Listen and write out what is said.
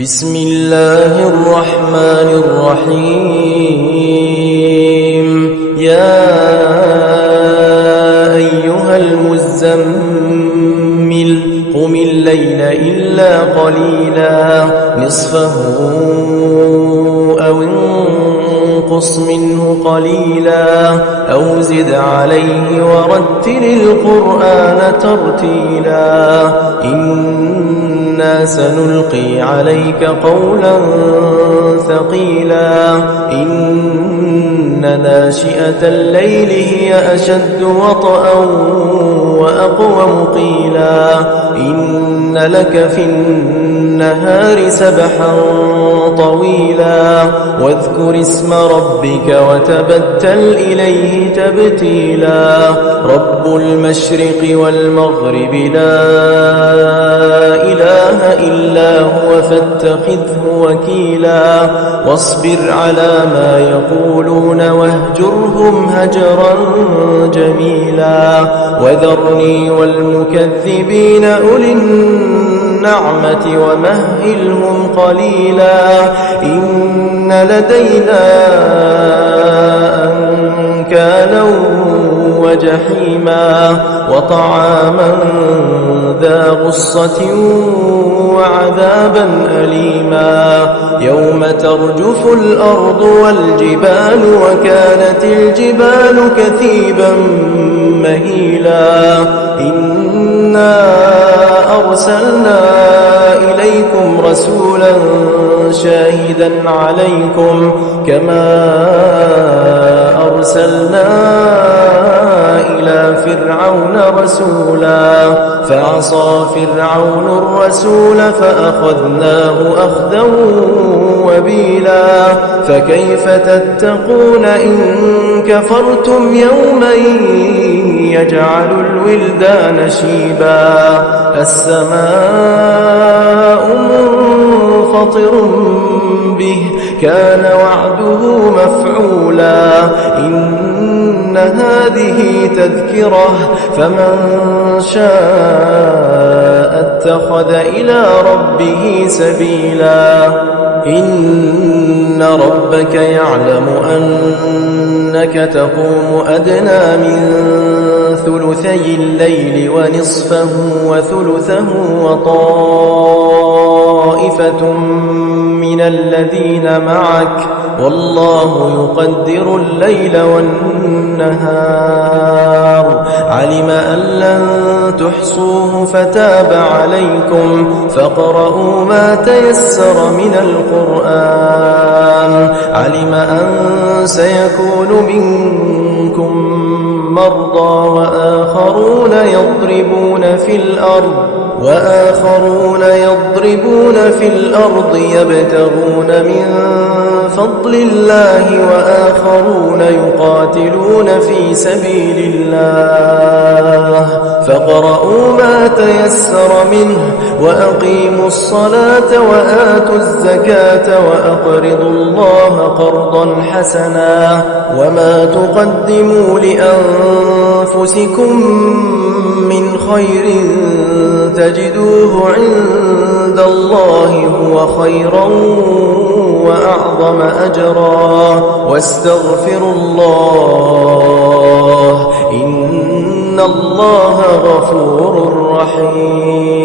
بسم الله الرحمن الرحيم يا أيها المزمل قم الليل إلا قليلا نصفه أو انقص منه قليلا أو زد عليه ورتل القرآن ترتيلا إنا سنلقي عليك قولا ثقيلا إن ناشئة الليل هي أشد وطئا وأقوم قيلا إن لك في النهار سبحا طويلا واذكر اسم ربك وتبتل إليه تبتيلا رب المشرق والمغرب لا إله إلا هو فاتخذه وكيلا واصبر على ما يقولون واهجرهم هجرا جميلا وذرني والمكذبين أولي النعمة ومهلهم قليلا إن لدينا أنكالا وجحيما وطعاما ذا غصة وعذابا أليما يوم ترجف الأرض والجبال وكانت الجبال كثيبا مهيلا إنا أرسلنا إليكم رسولا شاهدا عليكم كما أرسلنا إلى فرعون رسولا فعصى فرعون الرسول فأخذناه أخذا وبيلا فكيف تتقون إن كفرتم يوما يجعل الولدان شيبا السماء منفطر به كان وعده مفعولا إن هذه تذكرة فمن شاء اتخذ إلى ربه سبيلا إن ربك يعلم أنك تقوم أدنى من ثلثي الليل ونصفه وثلثه وطائفة من الذين معك والله يقدر الليل والنهار علم أن لن تحصوه فتاب عليكم فاقرؤوا ما تيسر من القرآن علم أن سيكون منكم مرضى وآخرون يضربون في الأرض يبتغون من فضل الله وآخرون يقاتلون في سبيل الله فاقرؤوا ما تيسر منه وأقيموا الصلاة وآتوا الزكاة وأقرضوا الله قرضا حسنا وما تقدموا لأنفسكم من خير تجدوه عند الله هو خيرا وأعظم أجرا واستغفروا الله إن الله غفور رحيم